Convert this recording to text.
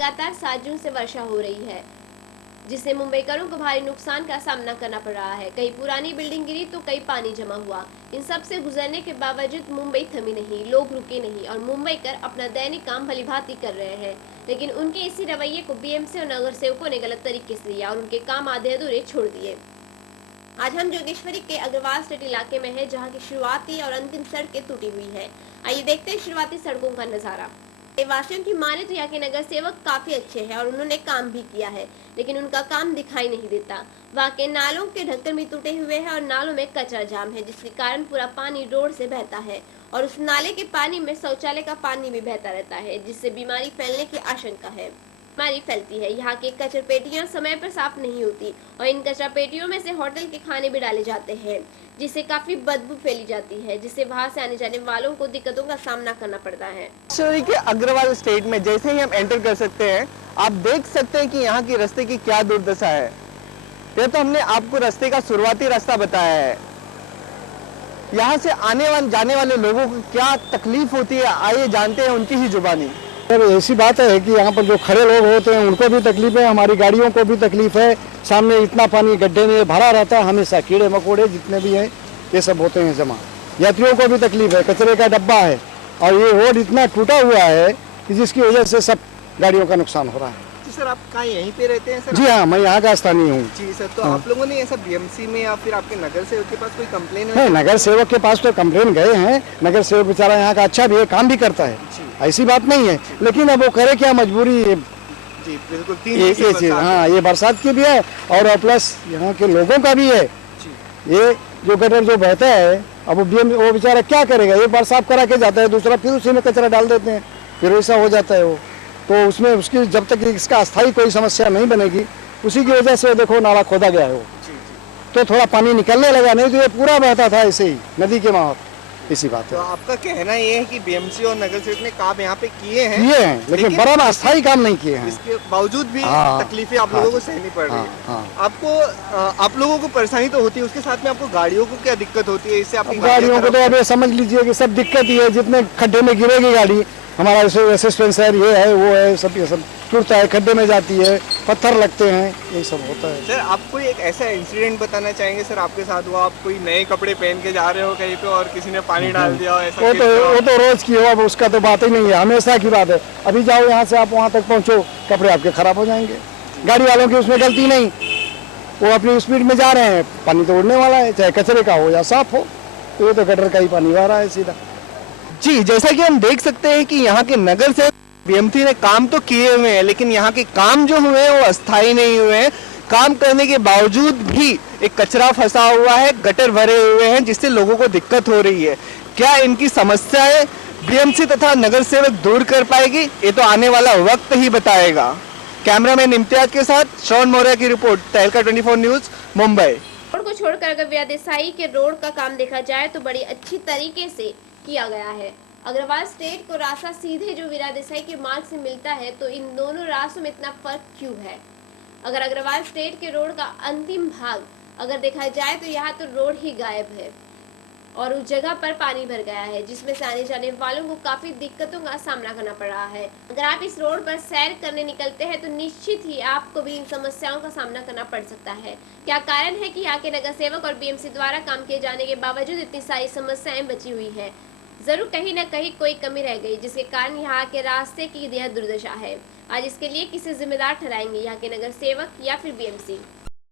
लगातार 7 जून से वर्षा हो रही है, जिससे मुंबईकरों को भारी नुकसान का सामना करना पड़ रहा है। कई पुरानी बिल्डिंग गिरी तो कई पानी जमा हुआ। इन सब से गुजरने के बावजूद मुंबई थमी नहीं, लोग रुके नहीं और मुंबईकर अपना दैनिक काम भलीभांति कर रहे हैं। लेकिन उनके इसी रवैये को बीएमसी और नगर सेवकों ने गलत तरीके से लिया और उनके काम आधे अधूरे छोड़ दिए। आज हम जोगेश्वरी के अग्रवाल स्टेट इलाके में हैं, जहां की शुरुआती और अंतिम सड़कें टूटी हुई है। आइए देखते हैं शुरुआती सड़कों का नजारा। वासियों की माने तो यहाँ के नगर सेवक काफी अच्छे हैं और उन्होंने काम भी किया है, लेकिन उनका काम दिखाई नहीं देता। वहाँ के नालों के ढक्कन भी टूटे हुए हैं और नालों में कचरा जाम है, जिसके कारण पूरा पानी रोड से बहता है और उस नाले के पानी में शौचालय का पानी भी बहता रहता है, जिससे बीमारी फैलने की आशंका है। बीमारी फैलती है। यहाँ की कचरा पेटियां समय पर साफ नहीं होती और इन कचरा पेटियों में से होटल के खाने भी डाले जाते हैं, जिससे काफी बदबू फैली जाती है, जिससे वहां से आने जाने वालों को दिक्कतों का सामना करना पड़ता है। जोगेश्वरी के अग्रवाल स्टेट में जैसे ही हम एंटर कर सकते हैं, आप देख सकते हैं कि यहाँ की रास्ते की क्या दुर्दशा है। यह तो हमने आपको रास्ते का शुरुआती रास्ता बताया है। यहाँ से आने जाने वाले लोगों को क्या तकलीफ होती है, आइए जानते हैं उनकी ही जुबानी। सर ऐसी बात है कि यहाँ पर जो खड़े लोग होते हैं उनको भी तकलीफ है, हमारी गाड़ियों को भी तकलीफ है। सामने इतना पानी गड्ढे में भरा रहता है, हमेशा कीड़े मकोड़े जितने भी हैं ये सब होते हैं जमा। यात्रियों को भी तकलीफ है, कचरे का डब्बा है और ये रोड इतना टूटा हुआ है कि जिसकी वजह से सब गाड़ियों का नुकसान हो रहा है। जी सर, आप कहाँ यहीं पे रहते हैं सर? जी हाँ, मैं यहाँ का स्थानीय हूँ। जी सर, तो आप लोगों ने ऐसा बीएमसी में या फिर आपके नगर सेवक के पास कोई कंप्लेन है? नहीं, नगर सेवक के पास तो कंप्लेन गए हैं। नगर सेवक बेचारा यहाँ का अच्छा भी है, काम भी करता है, ऐसी बात नहीं है, लेकिन अब वो करे क्या, मजबूरी। जी बिल्कुल, ये चीज, हाँ, ये बरसात की भी है और प्लस यहाँ के लोगों का भी है। ये जो गटर जो बहता है, अब वो बेचारा क्या करेगा, एक बार साफ करा के जाता है, दूसरा फिर उसी में कचरा डाल देते हैं, फिर ऐसा हो जाता है वो। तो उसमें उसकी जब तक इसका अस्थायी कोई समस्या नहीं बनेगी, उसी की वजह से देखो नाला खोदा गया है वो, तो थोड़ा पानी निकलने लगा, नहीं तो ये पूरा बहता था ऐसे ही नदी के माहौल। इसी बात है। तो आपका कहना ये है कि बीएमसी और नगर सेवक ने काम यहाँ पे किए हैं, लेकिन बड़ा अस्थायी काम नहीं किए हैं। इसके बावजूद भी तकलीफें आप लोगों को सहनी पड़ रही है। आपको आप लोगों को परेशानी तो होती है, उसके साथ में आपको गाड़ियों को क्या दिक्कत होती है? इससे आपकी गाड़ियों को तो अभी समझ लीजिए कि सब दिक्कत ही है। जितने खड्डे में गिरेगी गाड़ी, हमारा सस्पेंसर ये है वो है, सब ये सब टूटता है, खड्डे में जाती है, पत्थर लगते हैं, ये सब होता है। सर आप कोई एक ऐसा इंसिडेंट बताना चाहेंगे सर आपके साथ हुआ, आप कोई नए कपड़े पहन के जा रहे हो कहीं पे और किसी ने पानी डाल दिया हो, ऐसा? वो तो रोज की हो, उसका तो बात ही नहीं है, हमेशा की बात है। अभी जाओ यहाँ से आप वहाँ तक पहुँचो, कपड़े आपके खराब हो जाएंगे। गाड़ी वालों की उसमें गलती नहीं, वो अपनी स्पीड में जा रहे हैं, पानी तो उड़ने वाला है, चाहे कचरे का हो या साफ हो, तो ये तो गटर का ही पानी आ रहा है सीधा। जी, जैसा कि हम देख सकते हैं कि यहाँ के नगर से बीएमसी ने काम तो किए हुए हैं, लेकिन यहाँ के काम जो हुए हैं वो अस्थायी नहीं हुए हैं। काम करने के बावजूद भी एक कचरा फंसा हुआ है, गटर भरे हुए हैं, जिससे लोगों को दिक्कत हो रही है। क्या इनकी समस्याएं बीएमसी तथा नगर सेवक दूर कर पाएगी, ये तो आने वाला वक्त ही बताएगा। कैमरामैन इम्तियाज के साथ शौन मौर्य की रिपोर्ट, तहलका 24 न्यूज, मुंबई। रोड को छोड़कर अगर विजय देसाई के रोड का काम देखा जाए तो बड़ी अच्छी तरीके से किया गया है। अग्रवाल स्टेट को रास्ता सीधे जो विजय देसाई के मार्ग से मिलता है, तो इन दोनों रास्तों में इतना फर्क क्यों है? अगर अग्रवाल स्टेट के रोड का अंतिम भाग अगर देखा जाए तो यहाँ तो रोड ही गायब है और उस जगह पर पानी भर गया है, जिसमें से आने जाने वालों को काफी दिक्कतों का सामना करना पड़ रहा है। अगर आप इस रोड पर सैर करने निकलते हैं तो निश्चित ही आपको भी इन समस्याओं का सामना करना पड़ सकता है। क्या कारण है कि यहाँ के नगर सेवक और बीएमसी द्वारा काम किए जाने के बावजूद इतनी सारी समस्याएं बची हुई है? जरूर कहीं न कहीं कोई कमी रह गई, जिसके कारण यहाँ के रास्ते की यह दुर्दशा है। आज इसके लिए किसे जिम्मेदार ठहराएंगे, यहाँ के नगर सेवक या फिर बीएमसी?